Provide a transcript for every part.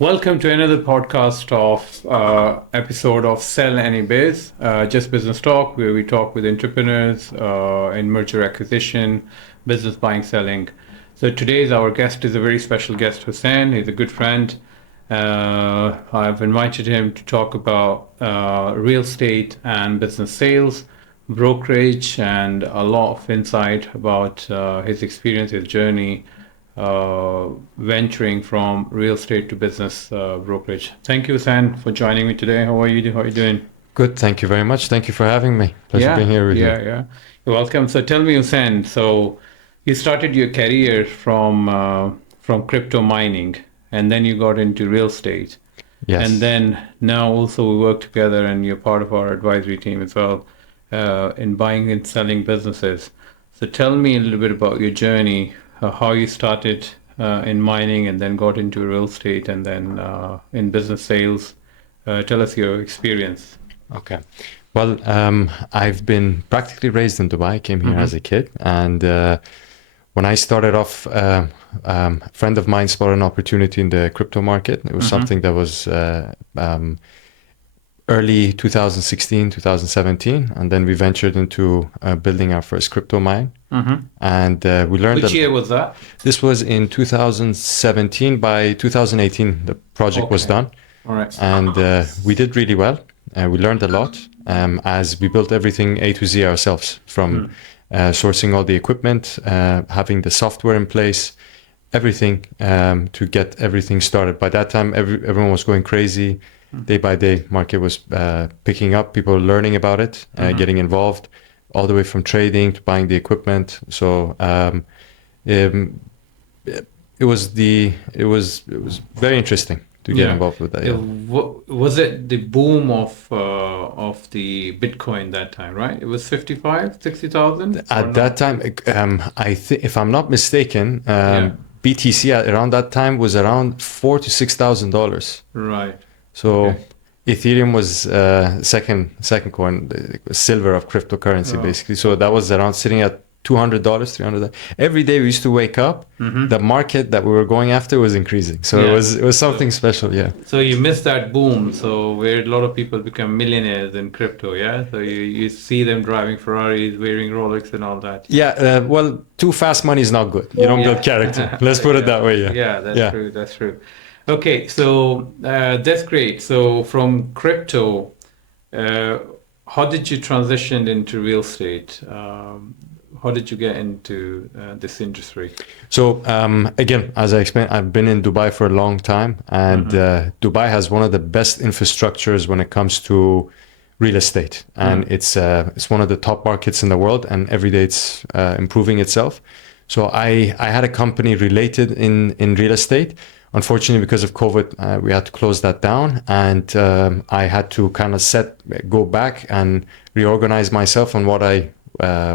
Welcome to another podcast of episode of Sell Any Biz, just business talk, where we talk with entrepreneurs in merger acquisition, business buying, selling. So today's our guest is a very special guest, Hossein. He's a good friend. I've invited him to talk about real estate and business sales, brokerage, and a lot of insight about his experience, his journey venturing from real estate to business brokerage. Thank you, Hussein, for joining me today. How are you? How are you doing? Good, thank you very much. Thank you for having me. Pleasure being here with you. Yeah. You're welcome. So tell me, Hussein, so you started your career from crypto mining, and then you got into real estate. Yes. And then now also we work together, and you're part of our advisory team as well in buying and selling businesses. So tell me a little bit about your journey, how you started in mining and then got into real estate and then in business sales. Tell us your experience. Okay. Well, I've been practically raised in Dubai. I came here as a kid. And when I started off, a friend of mine spotted an opportunity in the crypto market. It was something that was early 2016, 2017. And then we ventured into building our first crypto mine. And we learned Which year was that? This was in 2017. By 2018, the project was done. All right. And we did really well. We learned a lot as we built everything A to Z ourselves, from sourcing all the equipment, having the software in place, everything to get everything started. By that time, everyone was going crazy. Day by day, market was picking up. People were learning about it, getting involved, all the way from trading to buying the equipment. So it was very interesting to get involved with that. Yeah. Was it the boom of the Bitcoin that time, right? It was 55,000-60,000? At that time, I think, if I'm not mistaken, BTC around that time was around $4,000 to $6,000. Right. So Ethereum was second coin, silver of cryptocurrency, basically. So that was around sitting at $200, $300. Every day we used to wake up, the market that we were going after was increasing. So it was something special, yeah. So you missed that boom. So where a lot of people become millionaires in crypto, yeah? So you see them driving Ferraris, wearing Rolex and all that. Yeah, well, too fast money is not good. You don't build character. Let's put it that way, yeah. Yeah, that's true. Okay, so that's great. So from crypto, how did you transition into real estate? How did you get into this industry? So again, as I explained, I've been in Dubai for a long time, and Dubai has one of the best infrastructures when it comes to real estate, and it's one of the top markets in the world, and every day it's improving itself. So I had a company related in real estate. Unfortunately, because of COVID, we had to close that down, and I had to kind of go back and reorganize myself on what I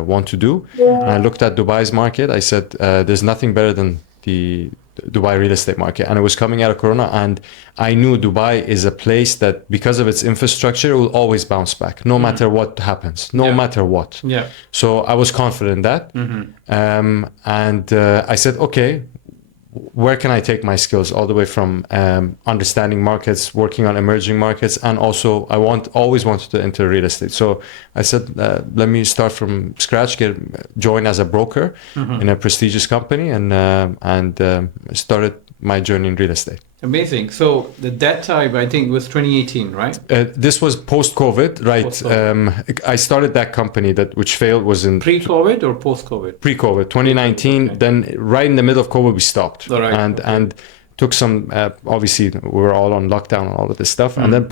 want to do. And I looked at Dubai's market. I said, there's nothing better than the Dubai real estate market. And it was coming out of Corona, and I knew Dubai is a place that, because of its infrastructure, it will always bounce back, no matter what happens, no matter what. Yeah. So I was confident in that. And I said, okay, where can I take my skills, all the way from understanding markets, working on emerging markets, and also I always wanted to enter real estate. So I said, let me start from scratch, join as a broker in a prestigious company, and started my journey in real estate. Amazing. So that time, I think it was 2018, right? This was post-COVID, right? I started that company which failed was in... Pre-COVID or post-COVID? Pre-COVID, 2019. Okay. Then right in the middle of COVID, we stopped. All right. And took some, obviously, we were all on lockdown and all of this stuff. And then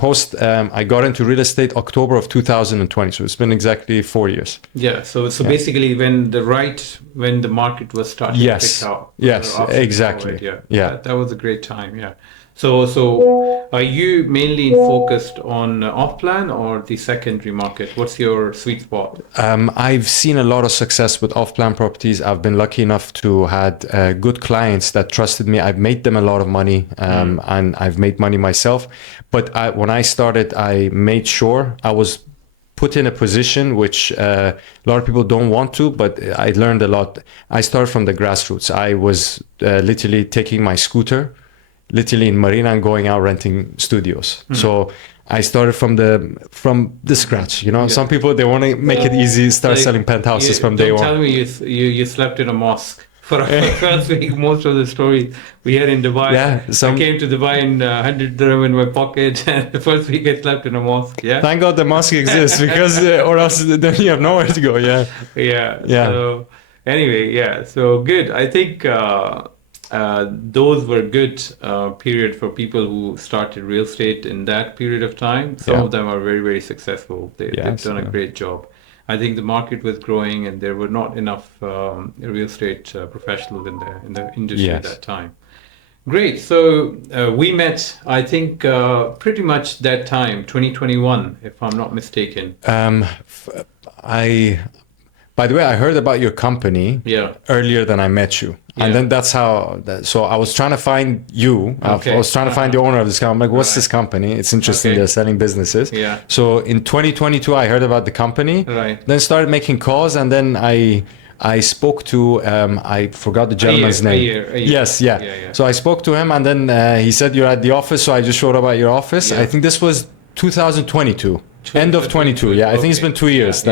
I got into real estate October of 2020. So it's been exactly 4 years. Yeah. So basically when the market was starting to pick up. Yes, exactly. COVID, yeah. That was a great time. Yeah. So are you mainly focused on off-plan or the secondary market? What's your sweet spot? I've seen a lot of success with off-plan properties. I've been lucky enough to had good clients that trusted me. I've made them a lot of money, and I've made money myself. But when I started, I made sure I was put in a position which a lot of people don't want to, but I learned a lot. I started from the grassroots. I was literally taking my scooter, literally in Marina and going out renting studios. So I started from the scratch. Some people, they want to make it easy, start selling penthouses from day Don't one. tell me you slept in a mosque. For first week, most of the story we had in Dubai. I came to Dubai in 100 dirham in my pocket, and the first week I slept in a mosque. Yeah. Thank God the mosque exists, because or else then you have nowhere to go. Yeah. So anyway, so good. I think those were good period for people who started real estate in that period of time. Some of them are very, very successful. They've done a great job. I think the market was growing, and there were not enough real estate professionals in the industry at that time. Great. So we met, I think, pretty much that time, 2021, if I'm not mistaken. By the way, I heard about your company earlier than I met you. And then that's how, so I was trying to find you. I was trying to find the owner of this company. I'm like, what's this company? It's interesting. They're selling businesses. So in 2022, I heard about the company. Then started making calls. And then I spoke to, I forgot the gentleman's name. A year. Yes. So I spoke to him, and then he said, you're at the office. So I just showed up at your office. I think this was 2022. End of 22. I think it's been 2 years.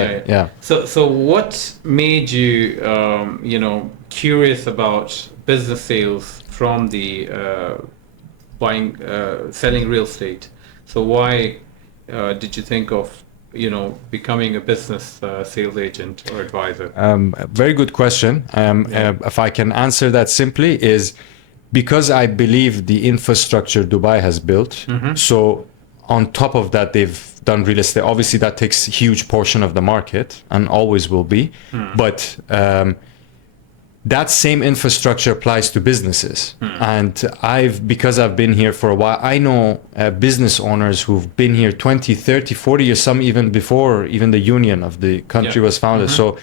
So what made you, curious about business sales from the selling real estate? So why did you think of, becoming a business sales agent or advisor? Very good question. If I can answer that simply, is because I believe the infrastructure Dubai has built. So on top of that, they've done real estate. Obviously, that takes a huge portion of the market and always will be. But that same infrastructure applies to businesses. And because I've been here for a while, I know business owners who've been here 20, 30, 40 years, some even before even the union of the country was founded. So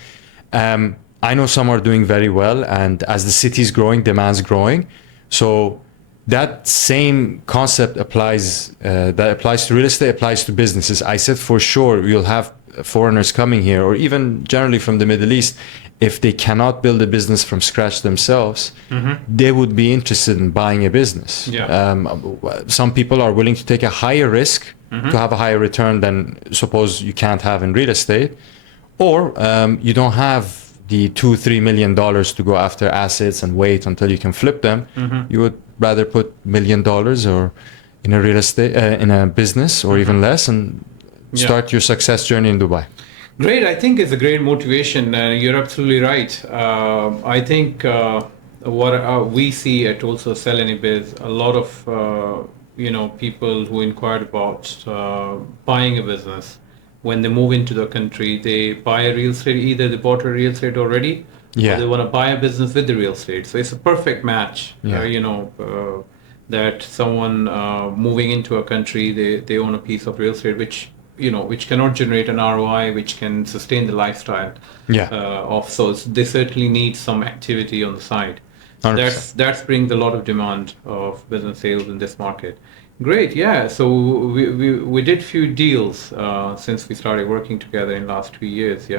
I know some are doing very well. And as the city is growing, demand's growing. So that same concept applies to real estate, applies to businesses. I said, for sure, you'll have foreigners coming here, or even generally from the Middle East. If they cannot build a business from scratch themselves, they would be interested in buying a business. Some people are willing to take a higher risk to have a higher return than, suppose, you can't have in real estate, or you don't have the $2-3 million to go after assets and wait until you can flip them. You would rather put $1 million or in a real estate, in a business, or even less, and start your success journey in Dubai. Great. I think it's a great motivation. You're absolutely right. I think what we see at also Sell Any Biz, a lot of people who inquired about buying a business. When they move into the country, they buy a real estate. Either they bought a real estate already, or they want to buy a business with the real estate. So it's a perfect match. That someone moving into a country, they own a piece of real estate, which cannot generate an ROI, which can sustain the lifestyle. So they certainly need some activity on the side. That's brings a lot of demand of business sales in this market. Great, So we did few deals since we started working together in last 2 years.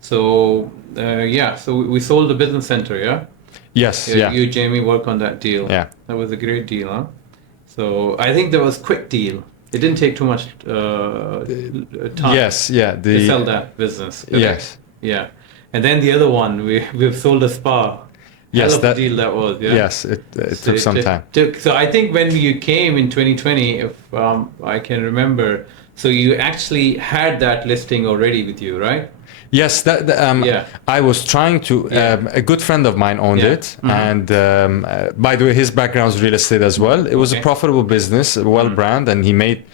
So we sold the business center. You, Jamie, work on that deal. That was a great deal, huh? So I think that was quick deal. It didn't take too much time. To sell that business. Correct? And then the other one, we've sold a spa. That deal that was. It took some time. So I think when you came in 2020, if I can remember, so you actually had that listing already with you, right? Yes, I was trying to. A good friend of mine owned it, and by the way, his background is real estate as well. It was a profitable business, well brand, and he made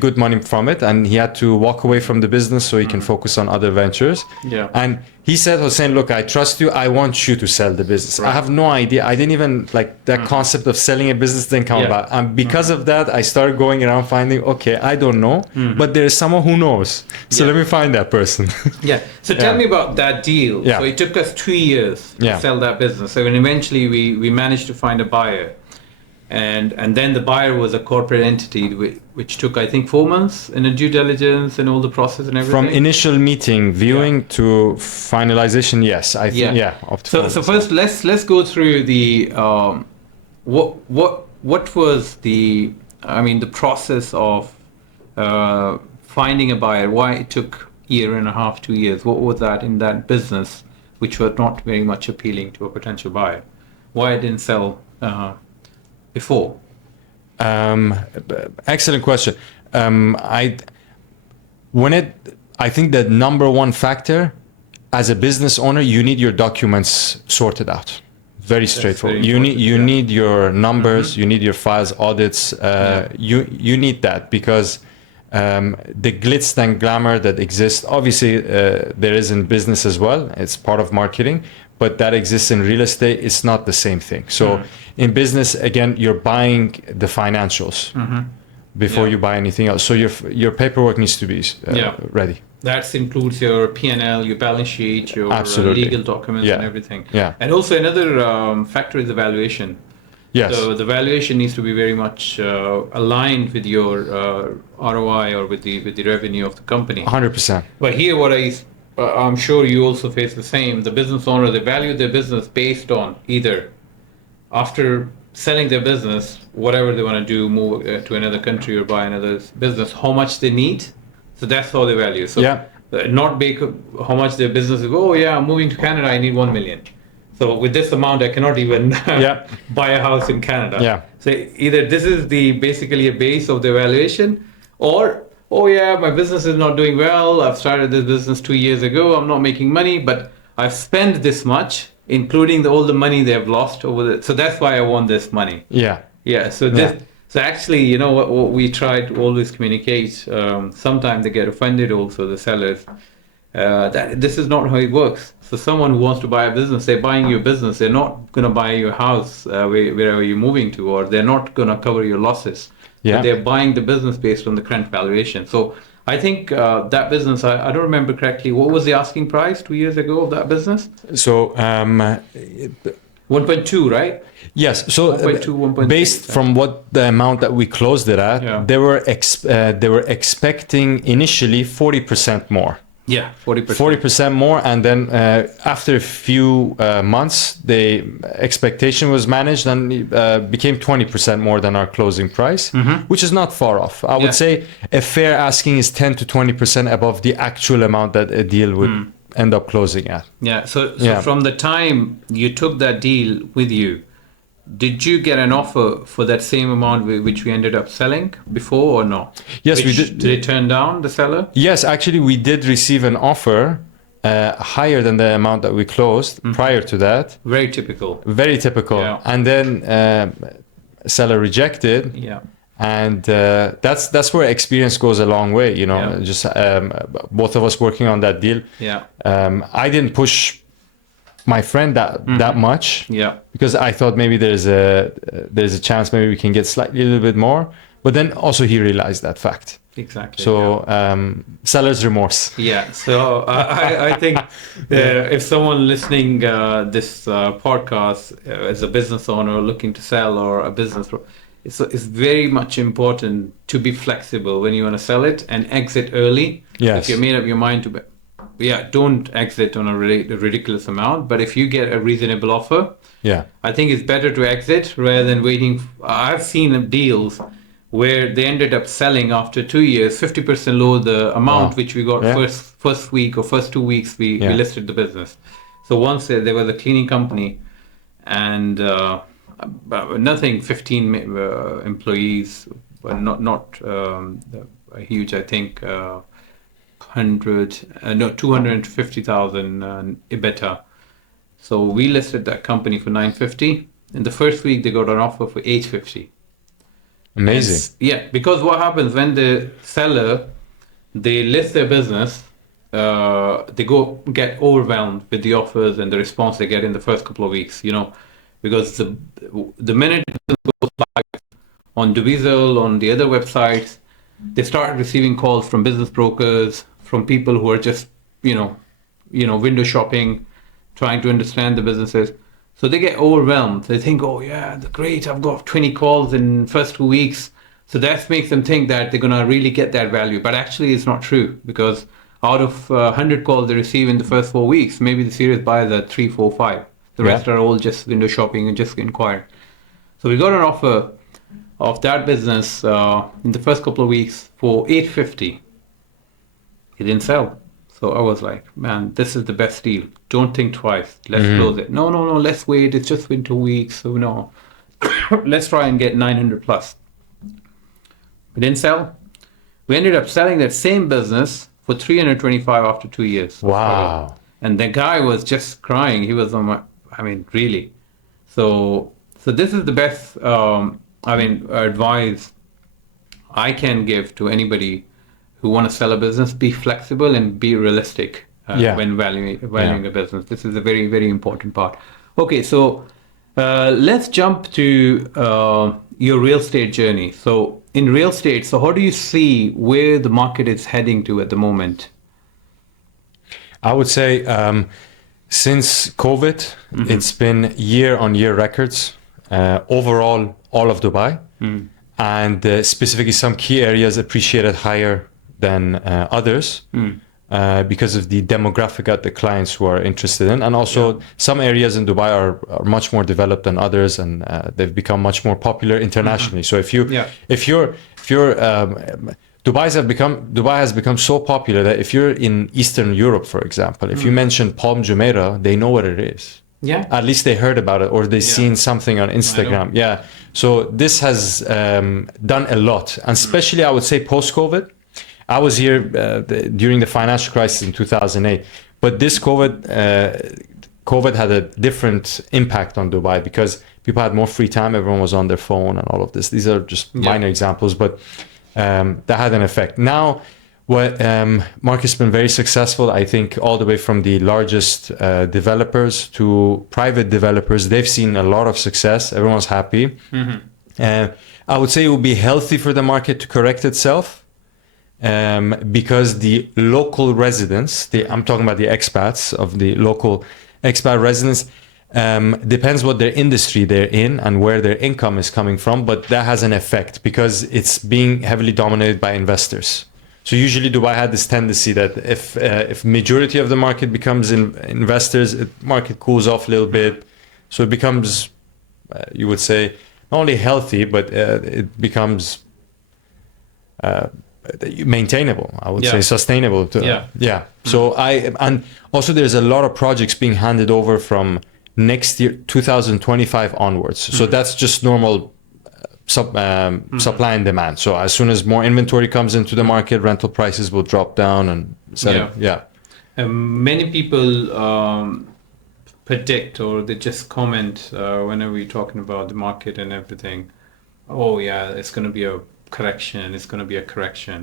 good money from it. And he had to walk away from the business so he can focus on other ventures. And he said, Hossein, look, I trust you. I want you to sell the business. I have no idea. I didn't even that concept of selling a business didn't come about. And because of that, I started going around finding, okay, I don't know, but there is someone who knows. So let me find that person. So tell me about that deal. So it took us 2 years to sell that business. So when eventually we managed to find a buyer. And then the buyer was a corporate entity, which took, I think, 4 months in a due diligence and all the process and everything. From initial meeting, viewing to finalization, yes, I think, So first, let's go through the what what was the process of finding a buyer? Why it took year and a half, 2 years? What was that in that business which was not very much appealing to a potential buyer? Why it didn't sell before? Excellent question. I think the number one factor as a business owner, you need your documents sorted out. Very straightforward. You need your numbers, you need your files, audits. You need that because the glitz and glamour that exists, obviously there is in business as well. It's part of marketing, but that exists in real estate. It's not the same thing. So in business, again, you're buying the financials before you buy anything else. So your paperwork needs to be ready. That includes your P&L, your balance sheet, your legal documents and everything. Yeah. And also another factor is the valuation. Yes. So the valuation needs to be very much aligned with your ROI or with the revenue of the company. 100%. But here, I'm sure you also face the same. The business owner, they value their business based on either after selling their business, whatever they want to do, move to another country or buy another business, how much they need. So that's how they value. So not bake how much their business is. Oh yeah, I'm moving to Canada. I need 1 million. So with this amount, I cannot even buy a house in Canada. Yeah. So either this is basically a base of the valuation, or my business is not doing well. I've started this business 2 years ago. I'm not making money, but I've spent this much, including all the money they've lost so that's why I want this money. Yeah. Yeah. So actually, what we try to always communicate. Sometimes they get offended also, the sellers, that this is not how it works. So someone who wants to buy a business, they're buying your business. They're not going to buy your house wherever you're moving to, or they're not going to cover your losses. Yeah. But they're buying the business based on the current valuation. So I think that business, I don't remember correctly, what was the asking price 2 years ago of that business? So 1.2, right? Yes. So 1.2, based from what the amount that we closed it at, they were expecting initially 40% more. Yeah, 40%. 40% more, and then after a few months, the expectation was managed and became 20% more than our closing price, which is not far off. I would say a fair asking is 10 to 20% above the actual amount that a deal would end up closing at. Yeah. So from the time you took that deal with you, did you get an offer for that same amount which we ended up selling before or no? Yes, we did. Did they turn down, the seller? Yes, actually, we did receive an offer higher than the amount that we closed prior to that. Very typical. Very typical. Yeah. And then seller rejected. Yeah. And that's where experience goes a long way, just both of us working on that deal. Yeah. I didn't push my friend that much, because I thought maybe there's a chance maybe we can get slightly a little bit more, but then also he realized that fact. Exactly. So seller's remorse. Yeah. So I think if someone listening this podcast as a business owner looking to sell or a business, it's very much important to be flexible when you want to sell it and exit early. Yes. If you made up your mind to. Don't exit on a ridiculous amount. But if you get a reasonable offer, I think it's better to exit rather than waiting. I've seen deals where they ended up selling after 2 years, 50% lower the amount which we got first week or first 2 weeks we listed the business. So once there was a cleaning company and nothing, 15 employees, but not huge, I think. 250,000 EBITDA. So we listed that company for 950. In the first week, they got an offer for 850. Amazing. Because what happens when the seller, they list their business, they get overwhelmed with the offers and the response they get in the first couple of weeks, because the minute it goes live on Dubizzle, on the other websites, they start receiving calls from business brokers, from people who are just, window shopping, trying to understand the businesses. So they get overwhelmed. They think, great, I've got 20 calls in first 2 weeks. So that makes them think that they're going to really get that value. But actually, it's not true, because out of 100 calls they receive in the first 4 weeks, maybe the serious buyers are 3, 4, 5. The rest are all just window shopping and just inquiring. So we got an offer of that business in the first couple of weeks for 850. It didn't sell. So I was like, man, this is the best deal. Don't think twice. Let's close it. No, let's wait. It's just been 2 weeks. So no, let's try and get 900 plus. It didn't sell. We ended up selling that same business for 325 after 2 years. Wow. And the guy was just crying. He was on my, I mean, really. So this is the best, advice I can give to anybody who want to sell a business. Be flexible and be realistic when valuing a business. This is a very, very important part. Okay, so let's jump to your real estate journey. So in real estate, so how do you see where the market is heading to at the moment? I would say since COVID, it's been year-on-year records overall, all of Dubai, and specifically some key areas appreciated higher than others because of the demographic of the clients who are interested in, and also some areas in Dubai are much more developed than others, and they've become much more popular internationally. So if you're Dubai has become so popular that if you're in Eastern Europe, for example, if you mention Palm Jumeirah, they know what it is. Yeah. At least they heard about it or they've seen something on Instagram. Yeah. So this has done a lot. And especially I would say post-COVID. I was here during the financial crisis in 2008. But this COVID had a different impact on Dubai because people had more free time. Everyone was on their phone and all of this. These are just minor examples, but that had an effect. Now, market's been very successful. I think all the way from the largest developers to private developers, they've seen a lot of success. Everyone's happy. I would say it would be healthy for the market to correct itself because the local residents, I'm talking about the expats of the local expat residents, depends what their industry they're in and where their income is coming from, but that has an effect because it's being heavily dominated by investors. So usually Dubai had this tendency that if majority of the market becomes investors, the market cools off a little bit. So it becomes, you would say, not only healthy, but it becomes maintainable, I would say, sustainable. So and also there's a lot of projects being handed over from next year, 2025 onwards. So that's just normal supply and demand. So as soon as more inventory comes into the market, rental prices will drop down and many people predict or they just comment whenever we're talking about the market and everything. Oh yeah, it's going to be a correction. It's going to be a correction,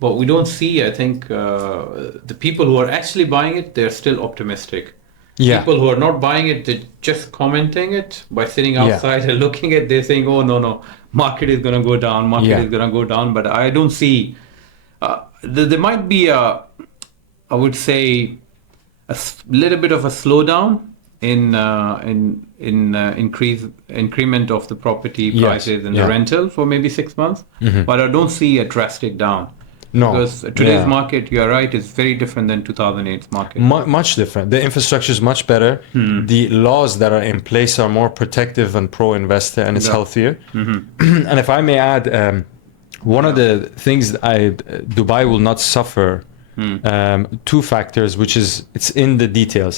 But we don't see, I think, the people who are actually buying it, they're still optimistic. People who are not buying it, they're just commenting it by sitting outside and looking at, they're saying, oh, no, market is going to go down, is going to go down. But I don't see, there might be I would say, a little bit of a slowdown in increment of the property prices and the rental for maybe 6 months. But I don't see a drastic down. No, because today's market, you're right, is very different than 2008's market. Much different. The infrastructure is much better. The laws that are in place are more protective and pro-investor, and it's healthier. And if I may add, one of the things Dubai will not suffer, two factors, which is it's in the details.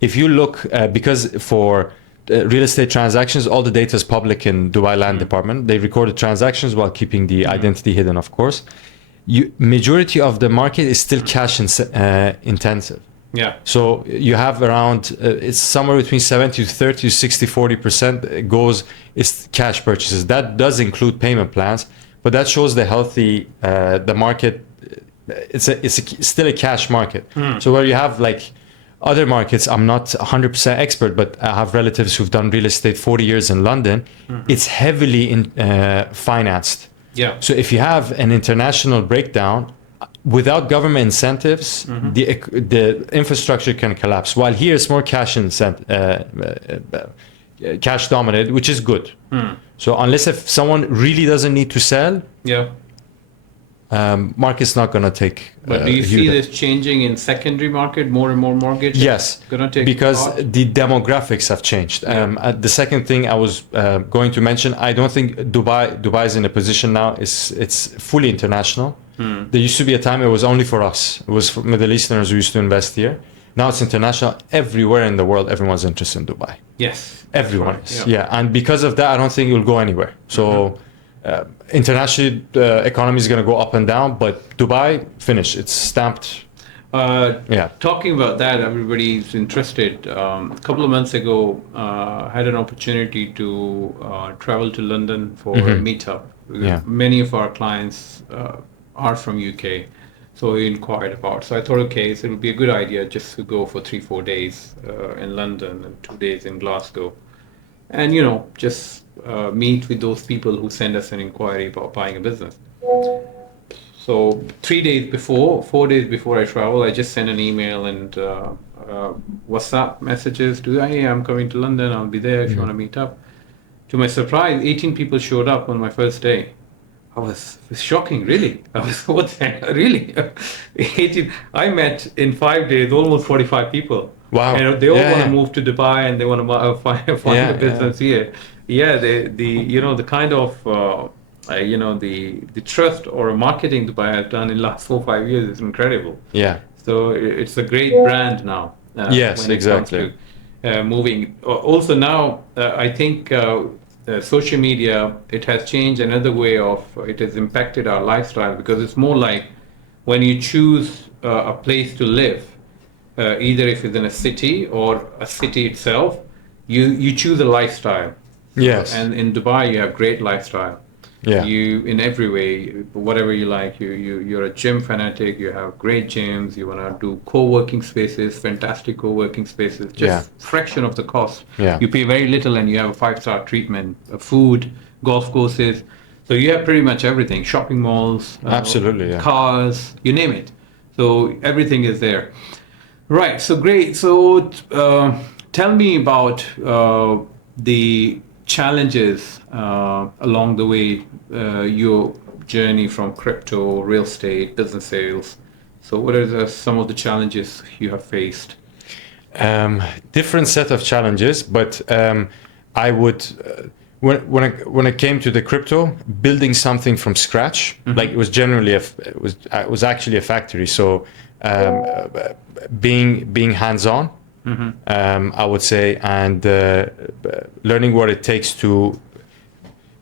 If you look, because for real estate transactions, all the data is public in Dubai Land Department. They record the transactions while keeping the identity hidden, of course. Majority of the market is still cash intensive. So you have around, it's somewhere between 70 to 30 to 60, 40% is cash purchases. That does include payment plans, but that shows the healthy, the market, it's still a cash market. So where you have like other markets, I'm not 100% expert, but I have relatives who've done real estate 40 years in London. It's heavily financed. So if you have an international breakdown, without government incentives, the infrastructure can collapse. While here it's more cash dominated, which is good. So unless if someone really doesn't need to sell, market's not going to take. But do you see this changing in secondary market, more and more mortgage? Yes, because the demographics have changed. The second thing I was going to mention, I don't think Dubai is in a position now. It's fully international. There used to be a time it was only for us. It was for Middle Easterners who used to invest here. Now it's international. Everywhere in the world, everyone's interested in Dubai. Yes, everyone is. Yeah, and because of that, I don't think it will go anywhere. So. Internationally, the economy is going to go up and down, but Dubai, finished. It's stamped. Talking about that, everybody's interested. A couple of months ago, I had an opportunity to travel to London for a meetup. Many of our clients are from UK, so we inquired about. So I thought, okay, so it would be a good idea just to go for 3-4 days in London and 2 days in Glasgow. And, just meet with those people who send us an inquiry about buying a business. So 4 days before I travel, I just send an email and WhatsApp messages to, hey, I'm coming to London, I'll be there if you want to meet up. To my surprise, 18 people showed up on my first day. It was shocking, really. I was, what the heck, really? 18. I met in 5 days almost 45 people. Wow. And they all want to move to Dubai and they want to find a business here. Yeah, the kind of the trust or marketing Dubai has done in the last 4 or 5 years is incredible. Yeah. So it's a great brand now. Yes, exactly. Moving. Also now, I think social media, it has changed another way of, it has impacted our lifestyle, because it's more like when you choose a place to live, either if it's in a city or a city itself, you choose a lifestyle. Yes. And in Dubai, you have great lifestyle. Yeah. You, in every way, whatever you like, you're a gym fanatic, you have great gyms, you want to do co-working spaces, fantastic co-working spaces, just fraction of the cost. Yeah. You pay very little and you have a 5-star treatment, food, golf courses. So you have pretty much everything, shopping malls, absolutely, cars, you name it. So everything is there. Right, so great. So tell me about the challenges along the way, your journey from crypto, real estate, business sales. So what are some of the challenges you have faced? Different set of challenges, but I would, when it came to the crypto, building something from scratch, like it was generally, it was actually a factory. So being hands-on, I would say, and learning what it takes to,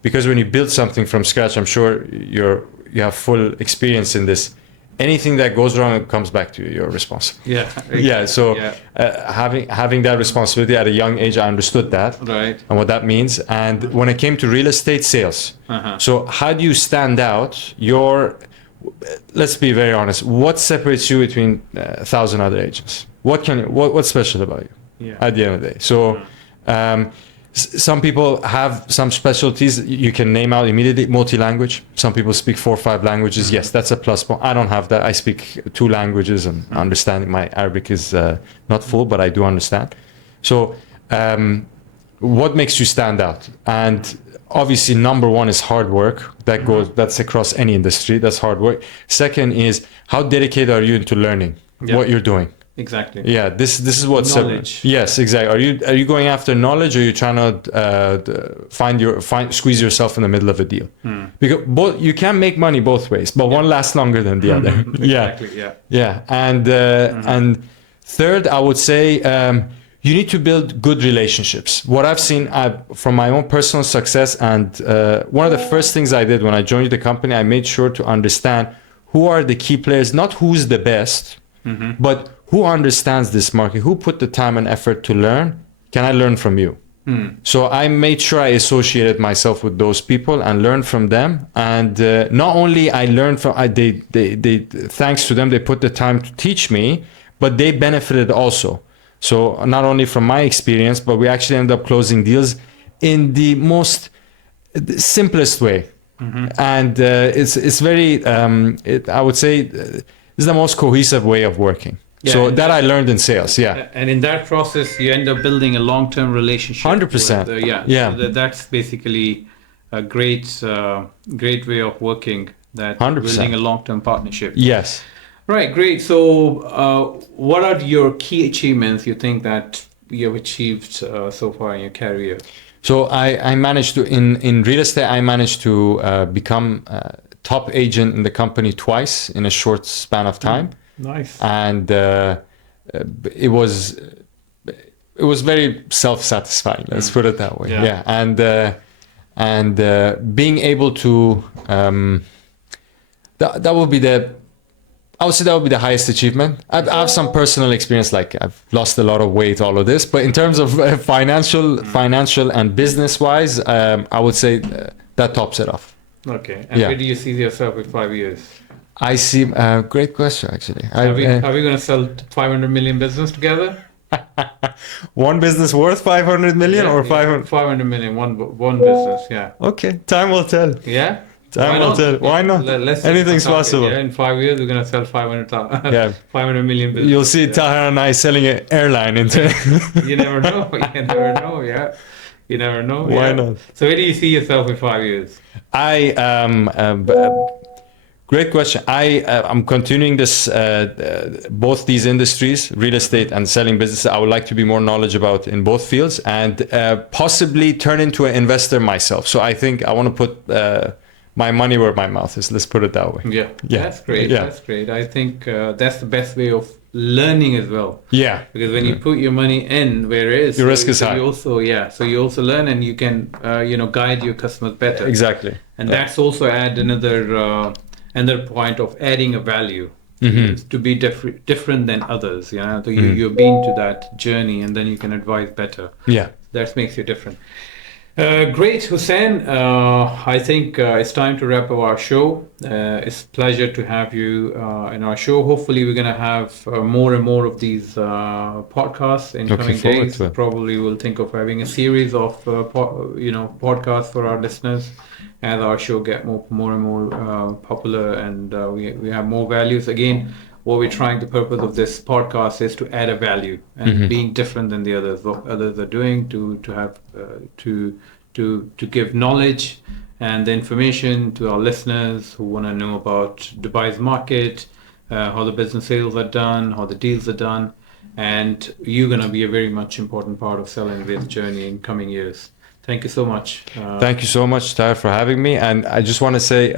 because when you build something from scratch, I'm sure you have full experience in this. Anything that goes wrong, it comes back to you. You're responsible. Yeah. Exactly. Yeah. So having that responsibility at a young age, I understood that, right, and what that means. And when it came to real estate sales, so how do you stand out? Let's be very honest. What separates you between 1,000 other agents? What's special about you at the end of the day? So some people have some specialties you can name out immediately. Multi-language. Some people speak 4 or 5 languages. Yes, that's a plus point. I don't have that. I speak 2 languages and understanding. My Arabic is not full, but I do understand. So what makes you stand out? And obviously, number one is hard work. That's across any industry. That's hard work. Second is, how dedicated are you into learning what you're doing? Exactly. Yeah, this is what knowledge. Yes, exactly. Are you going after knowledge, or are you trying to squeeze yourself in the middle of a deal? Because you can make money both ways, but one lasts longer than the other. Exactly. Yeah. And third, I would say you need to build good relationships. What I've seen from my own personal success, and one of the first things I did when I joined the company, I made sure to understand who are the key players, not who's the best, but who understands this market, who put the time and effort to learn. Can I learn from you? So I made sure I associated myself with those people and learned from them. And not only I learned from, they thanks to them, they put the time to teach me, but they benefited also. So not only from my experience, but we actually ended up closing deals in the the simplest way. And it's very, I would say, it's the most cohesive way of working. Yeah, so that I learned in sales, And in that process, you end up building a long-term relationship. 100%. So that's basically a great way of working. that 100%. building a long-term partnership. Yes. Right, great. So, what are your key achievements you think that you have achieved so far in your career? So I managed to, in real estate, I managed to become top agent in the company twice in a short span of time. Nice. And it was very self-satisfying. Let's put it that way. Yeah. And being able to that would be I would say that would be the highest achievement. I have some personal experience, like I've lost a lot of weight, all of this, but in terms of financial and business wise, I would say that tops it off. Okay. And where do you see yourself in 5 years? I see. Great question, actually. Are we going to sell 500 million business together? One business worth 500 million or 500? 500 million, one business, yeah. Okay, time will tell. Yeah? Time will tell. Why not? Anything's possible. Yeah, in 5 years, we're going to sell 500 million business. You'll see Tahir and I selling an airline into You never know. You never know, yeah. You never know. Why not? So where do you see yourself in 5 years? Great question. I'm continuing this, both these industries, real estate and selling business. I would like to be more knowledgeable about in both fields and possibly turn into an investor myself. So I think I want to put my money where my mouth is. Let's put it that way. Yeah. That's great. Yeah. That's great. I think that's the best way of learning as well. Yeah. Because when you put your money in where it is, your risk is high. So you also learn and you can guide your customers better. Exactly. And that's also add another point of adding a value to be different than others. Yeah, so you've been to that journey, and then you can advise better. Yeah, that makes you different. Great, Hossein. I think it's time to wrap up our show. It's a pleasure to have you in our show. Hopefully, we're going to have more and more of these podcasts in coming days. Probably we'll think of having a series of podcasts for our listeners as our show get more and more popular, and we have more values. Again, what we're trying, the purpose of this podcast is to add a value and being different than the others, what others are doing, to have to give knowledge and the information to our listeners who want to know about Dubai's market, how the business sales are done, how the deals are done, and you're going to be a very much important part of selling this journey in coming years. Thank you so much. Thank you so much, Tahir, for having me. And I just want to say,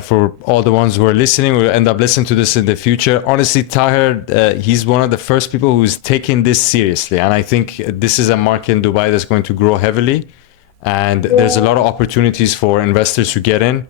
for all the ones who are listening, will end up listening to this in the future. Honestly, Tahir, he's one of the first people who's taking this seriously. And I think this is a market in Dubai that's going to grow heavily. And there's a lot of opportunities for investors to get in.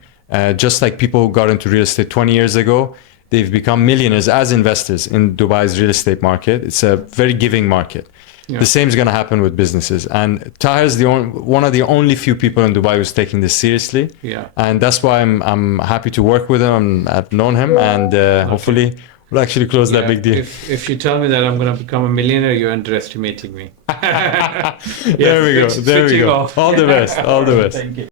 Just like people who got into real estate 20 years ago, they've become millionaires as investors in Dubai's real estate market. It's a very giving market. Yeah. The same is going to happen with businesses. And Tahir is one of the only few people in Dubai who's taking this seriously. Yeah. And that's why I'm happy to work with him. I've known him, and hopefully we'll actually close that big deal. If you tell me that I'm going to become a millionaire, you're underestimating me. There we go. All the best. All the best. Thank you.